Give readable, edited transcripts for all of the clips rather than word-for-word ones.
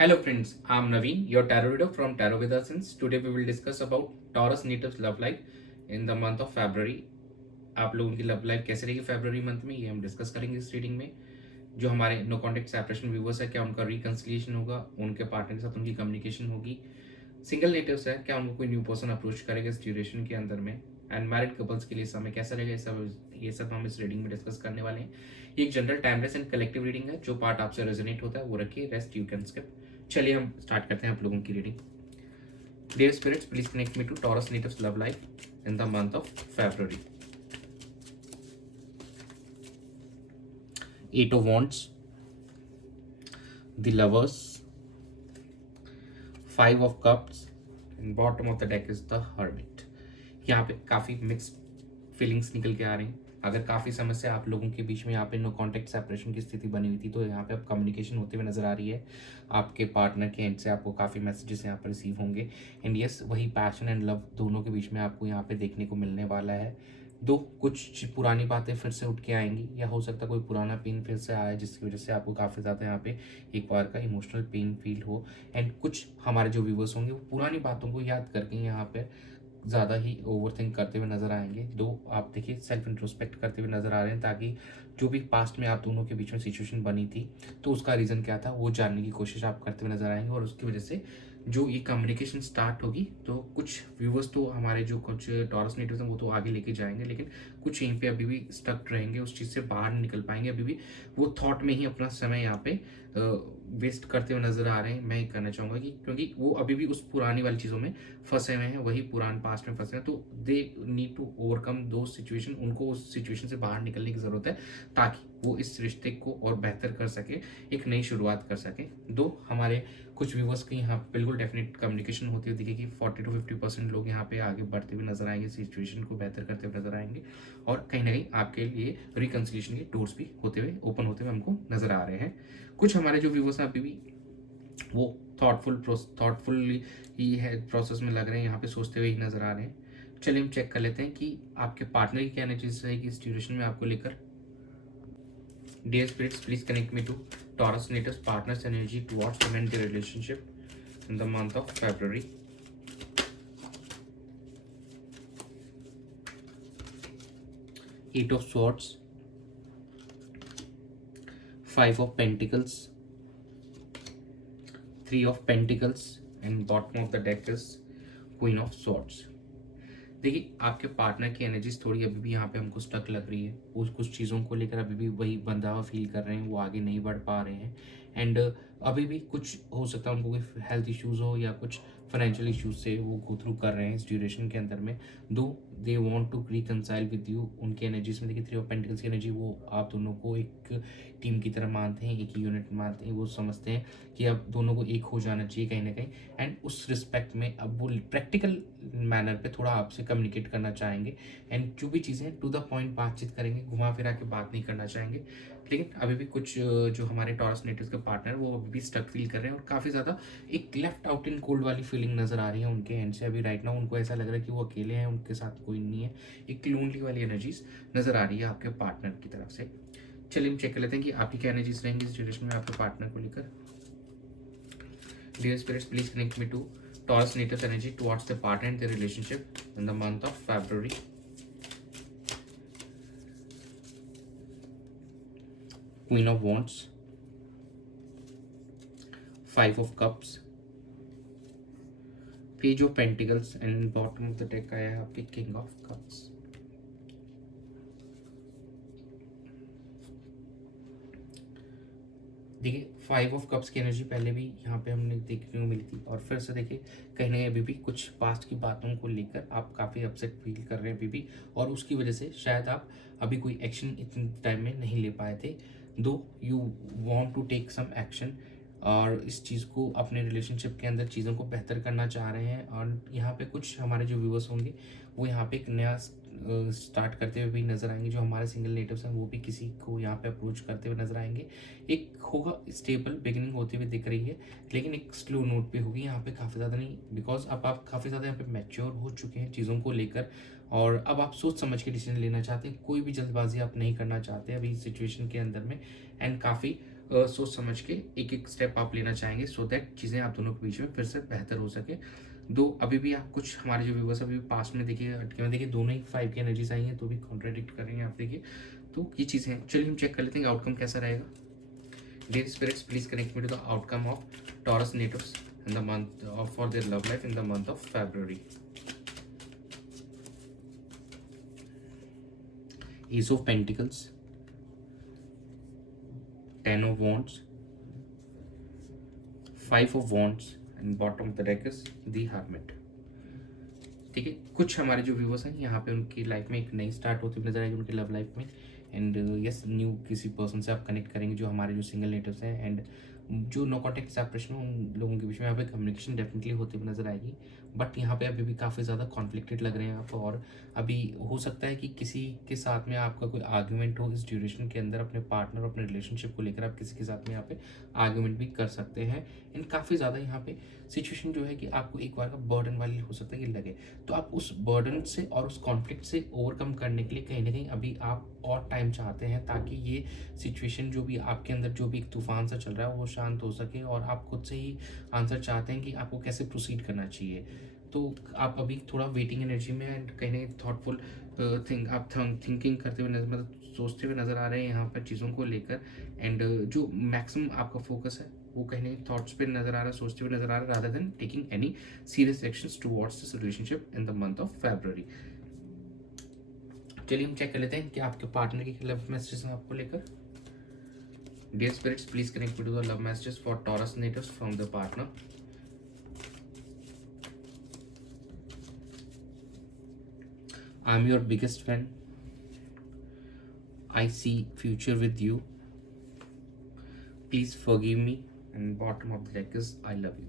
Hello friends, I'm Naveen, your tarot reader from Tarot with Essence. Today we will discuss about Taurus natives love life in the month of February. आप लोगों की love life कैसे रहेगी फरवरी month में, ये हम discuss करेंगे इस रीडिंग में। जो हमारे नो कॉन्टेक्ट सेपरेशन व्यूवर्स है, क्या उनका रिकंसिलिएशन होगा, उनके पार्टनर के साथ उनकी कम्युनिकेशन होगी। सिंगल नेटिव्स है, क्या उनको कोई न्यू पर्सन अप्रोच करेगा इस ड्यूरेशन के अंदर में। एंड मैरिड कपल्स के लिए समय कैसा रहेगा, ये सब हम इस रीडिंग में डिस्कस करने वाले हैं। ये एक general timeless and collective reading है। जो पार्ट आपसे रेजोनेट होता है वो रखिए, रेस्ट यू कैन स्किप। चलिए हम स्टार्ट करते हैं आप लोगों की reading. Dear spirits, please connect me to Taurus natives love life in the month of February. Eight of Wands, the Lovers, Five of Cups, and bottom of the deck is the Hermit. यहाँ पे काफ़ी mixed feelings निकल के आ रही हैं। अगर काफ़ी समय से आप लोगों के बीच में यहाँ पे नो कॉन्टेक्ट सेपरेशन की स्थिति बनी हुई थी, तो यहाँ पे अब कम्युनिकेशन होते हुए नजर आ रही है। आपके पार्टनर के एंड से आपको काफ़ी मैसेजेस यहाँ पर रिसीव होंगे। एंड यस, वही पैशन एंड लव दोनों के बीच में आपको यहाँ पे देखने को मिलने वाला है। दो कुछ पुरानी बातें फिर से उठ के आएंगी, या हो सकता है कोई पुराना पेन फिर से आए जिसकी वजह से आपको काफ़ी ज़्यादा यहाँ पे एक बार का इमोशनल पेन फील हो। एंड कुछ हमारे जो व्यूवर्स होंगे वो पुरानी बातों को याद करके यहाँ पे ज़्यादा ही ओवरथिंक करते हुए नजर आएंगे। दो आप देखिए सेल्फ इंट्रोस्पेक्ट करते हुए नजर आ रहे हैं, ताकि जो भी पास्ट में आप दोनों के बीच में सिचुएशन बनी थी तो उसका रीज़न क्या था वो जानने की कोशिश आप करते हुए नजर आएंगे। और उसकी वजह से जो ये कम्युनिकेशन स्टार्ट होगी, तो कुछ व्यूवर्स तो हमारे जो कुछ टॉरस नेटिव्स हैं वो तो आगे लेके जाएंगे, लेकिन कुछ यहीं पे अभी भी स्टक रहेंगे, उस चीज़ से बाहर नहीं निकल पाएंगे। अभी भी वो थॉट में ही अपना समय यहाँ पे वेस्ट करते हुए नजर आ रहे हैं। मैं ये कहना चाहूँगा कि क्योंकि वो अभी भी उस पुरानी वाली चीज़ों में फंसे हुए हैं, वही पुरान पास्ट में फंसे हैं, तो दे नीड टू ओवरकम दो सिचुएशन। उनको उस सिचुएशन से बाहर निकलने की ज़रूरत है, ताकि वो इस रिश्ते को और बेहतर कर सके, एक नई शुरुआत कर सके। दो हमारे कुछ व्यूवर्स की यहाँ बिल्कुल डेफिनेट कम्युनिकेशन होती हुई दिखेगी। 40 to 50% लोग यहाँ पे आगे बढ़ते हुए नजर आएंगे, सिचुएशन को बेहतर करते हुए नजर आएंगे। और कहीं ना कहीं आपके लिए रिकन्सिलिएशन के डोर्स भी होते हुए ओपन होते हुए हमको नजर आ रहे हैं। कुछ हमारे जो व्यूवर्स हैं अभी भी वो थॉटफुली ही है प्रोसेस में लग रहे हैं, यहाँ पे सोचते हुए ही नजर आ रहे हैं। चलिए हम चेक कर लेते हैं कि आपके पार्टनर की क्या एनर्जीज रहेगी इस ड्यूरेशन में आपको लेकर। Dear spirits, please connect me to Taurus natives partners energy towards the mental relationship in the month of February. Eight of Swords, Five of Pentacles, Three of Pentacles, and bottom of the deck is Queen of Swords. देखिए आपके partner की energies थोड़ी अभी भी यहाँ पे हमको stuck लग रही है। वो कुछ चीज़ों को लेकर अभी भी वही बंधा हुआ फील कर रहे हैं, वो आगे नहीं बढ़ पा रहे हैं। एंड अभी भी कुछ हो सकता है उनको कोई हेल्थ इश्यूज हो या कुछ फाइनेंशियल इश्यूज से वो गो थ्रू कर रहे हैं इस ड्यूरेशन के अंदर में। Do they want to reconcile with you. उनकी एनर्जीज में देखिए थ्री ऑफ पेंटिकल्स की एनर्जी, वो आप दोनों को एक टीम की तरह मानते हैं, एक ही यूनिट मानते हैं। वो समझते हैं कि अब दोनों को एक हो जाना चाहिए कहीं ना कहीं। एंड उस रिस्पेक्ट में अब वो प्रैक्टिकल मैनर पे थोड़ा आपसे कम्युनिकेट करना चाहेंगे। एंड जो भी चीज़ें टू द पॉइंट बातचीत करेंगे, घुमा फिरा के बात नहीं करना चाहेंगे। लेकिन अभी भी कुछ जो हमारे टॉरस नेटिव्स के पार्टनर वो अभी भी स्टक फील कर रहे हैं, और काफ़ी ज़्यादा एक लेफ्ट आउट इन कोल्ड वाली फीलिंग नज़र आ रही है उनके एंड से। अभी राइट नाउ उनको ऐसा लग रहा है कि वो अकेले हैं, उनके साथ कोई नहीं है। एक लोनली वाली एनर्जीज नज़र आ रही है आपके पार्टनर की तरफ से। चलिए हम चेक कर लेते हैं कि आपकी क्या एनर्जीज रहेंगी इस ड्यूरेशन में आपके पार्टनर को लेकर। Dear spirits, please connect me to Taurus natives energy towards their partner and their relationship in the month of February. Queen of Wands, Five of Cups, Page of Pentacles, and bottom of the deck I have the King of Cups. देखिए five of cups की energy पहले भी यहाँ पे हमने देखने को मिली थी, और फिर से देखिए कहीं ना कहीं अभी भी कुछ पास्ट की बातों को लेकर आप काफ़ी अपसेट फील कर रहे हैं अभी भी, और उसकी वजह से शायद आप अभी कोई एक्शन इतने टाइम में नहीं ले पाए थे। Do you want to take some action, और इस चीज़ को अपने रिलेशनशिप के अंदर चीज़ों को बेहतर करना चाह रहे हैं। और यहाँ पे कुछ हमारे जो व्यूवर्स होंगे वो यहाँ पे एक नया स्टार्ट करते हुए भी नजर आएंगे। जो हमारे सिंगल नेटिव्स हैं वो भी किसी को यहाँ पे अप्रोच करते हुए नजर आएंगे। एक होगा स्टेबल बिगिनिंग होती हुई दिख रही है, लेकिन एक स्लो नोट पे होगी यहाँ पे, काफ़ी ज़्यादा नहीं, बिकॉज अब आप काफ़ी ज़्यादा यहाँ पे मैच्योर हो चुके हैं चीज़ों को लेकर, और अब आप सोच समझ के डिसीजन लेना चाहते हैं। कोई भी जल्दबाजी आप नहीं करना चाहते अभी इस सिचुएशन के अंदर में। एंड काफ़ी सोच समझ के एक एक स्टेप आप लेना चाहेंगे सो दैट चीज़ें आप दोनों के बीच में फिर से बेहतर हो सके। दो अभी भी आप कुछ हमारे जो व्यूवर्स अभी पास में देखिए अटके में देखिए दोनों ही 5 की एनर्जीज आई हैं तो भी कॉन्ट्राडिक्ट कर रहे हैं आप देखिए। तो ये चीज़ें हैं, चलिए हम चेक कर लेते हैं आउटकम कैसा रहेगा। Dear spirits please connect me to the outcome of Taurus natives in the month of for their love life in the month of February। Ace of Pentacles, 10 of Wands, 5 of Wands and bottom of the deck is the Hermit। ठीक है, कुछ हमारे जो viewers हैं यहाँ पे उनकी life में एक नई स्टार्ट होती हुई नजर आएगी उनकी लव लाइफ में। एंड यस न्यू किसी पर्सन से आप कनेक्ट करेंगे जो हमारे जो सिंगल नेटिव्स हैं। एंड जो नो कॉन्टेक्ट सेपरेशन उन लोगों के बीच में यहाँ पे कम्युनिकेशन डेफिनेटली होती हुई नजर आएगी। बट यहाँ पे अभी भी काफ़ी ज़्यादा कॉन्फ्लिक्टेड लग रहे हैं आप। और अभी हो सकता है कि किसी के साथ में आपका कोई आर्ग्यूमेंट हो इस ड्यूरेशन के अंदर अपने पार्टनर अपने रिलेशनशिप को लेकर आप किसी के साथ में यहाँ पे आर्ग्यूमेंट भी कर सकते हैं। एंड काफ़ी ज़्यादा यहाँ पे सिचुएशन जो है कि आपको एक बार का बर्डन वाली हो सकता है कि लगे। तो आप उस बर्डन से और उस कॉन्फ्लिक्ट से ओवरकम करने के लिए कहीं ना कहीं अभी आप और टाइम चाहते हैं ताकि ये सिचुएशन जो भी आपके अंदर जो भी एक तूफान सा चल रहा है वो शांत हो सके। और आप खुद से ही आंसर चाहते हैं कि आपको कैसे प्रोसीड करना चाहिए। तो आप अभी थोड़ा वेटिंग एनर्जी में एंड कहीं ना कहीं थॉटफुल थिंकिंग करते हुए मतलब सोचते हुए नज़र आ रहे हैं यहाँ पर चीज़ों को लेकर। एंड जो मैक्सिमम आपका फोकस है वो कहीं ना कहीं थॉट्स पे नजर आ रहा है सोचते हुए नजर आ रहा है rather than taking any serious actions towards this relationship in the month of February। चलिए हम चेक कर लेते हैं कि आपके पार्टनर के लव मैसेजेस हैं आपको लेकर। Dear spirits please connect to the love messages for Taurus natives from the partner. I am your biggest fan, I see future with you, please forgive me and bottom of the deck is I love you.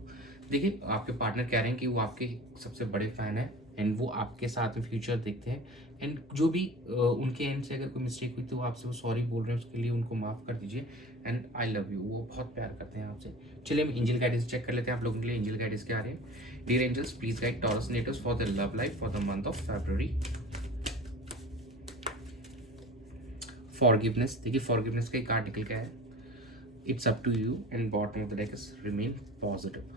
देखिए आपके partner कह रहे हैं कि वो आपके सबसे बड़े फैन है एंड वो आपके साथ में फ्यूचर देखते हैं। एंड जो भी उनके एंड से अगर कोई मिस्टेक हुई तो वो आपसे वो सॉरी बोल रहे हैं उसके लिए उनको माफ़ कर दीजिए। एंड आई लव यू, वो बहुत प्यार करते हैं आपसे। चलिए हम एंजल गाइडेंस चेक कर लेते हैं आप लोगों के लिए एंजल गाइडेंस क्या आ रहे हैं। Dear angels please guide Taurus natives for the love life for the month of February। Forgiveness, देखिए फॉरगिवनेस का एक आर्टिकल क्या है, it's up to you and bottom of the deck is remain positive.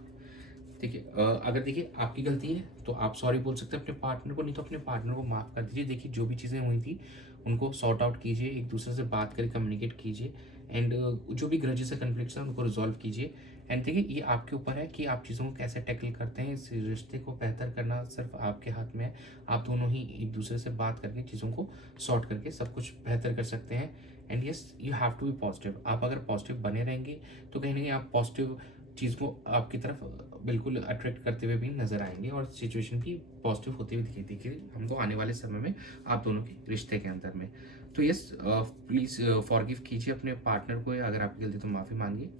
देखिए अगर देखिए आपकी गलती है तो आप सॉरी बोल सकते हैं अपने पार्टनर को, नहीं तो अपने पार्टनर को माफ़ कर दीजिए। देखिए जो भी चीज़ें हुई थी उनको सॉर्ट आउट कीजिए, एक दूसरे से बात करके कम्युनिकेट कीजिए। एंड जो भी ग्रजेस है कन्फ्लिक्ट्स हैं उनको रिजॉल्व कीजिए। एंड देखिए ये आपके ऊपर है कि आप चीज़ों को कैसे टैकल करते हैं। इस रिश्ते को बेहतर करना सिर्फ आपके हाथ में है। आप दोनों ही एक दूसरे से बात करके चीज़ों को सॉर्ट करके सब कुछ बेहतर कर सकते हैं। And yes you have to be positive. आप अगर पॉजिटिव बने रहेंगे तो कहीं ना कहीं आप पॉजिटिव चीज़ को आपकी तरफ बिल्कुल अट्रैक्ट करते हुए भी नजर आएंगे और सिचुएशन भी पॉजिटिव होती हुई दिखेगी हमको आने वाले समय में आप दोनों के रिश्ते के अंदर में। तो यस प्लीज़ फॉरगिव कीजिए अपने पार्टनर को, अगर आपकी गलती तो माफ़ी मांगिए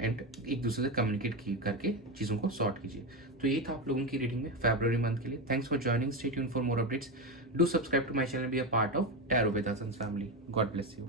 एंड एक दूसरे से कम्युनिकेट करके चीज़ों को सॉर्ट कीजिए। तो ये था आप लोगों की रीडिंग में February मंथ के लिए। Thanks for joining, stay tuned for more updates, do subscribe to my channel, be a part of tarot with us family. God bless you.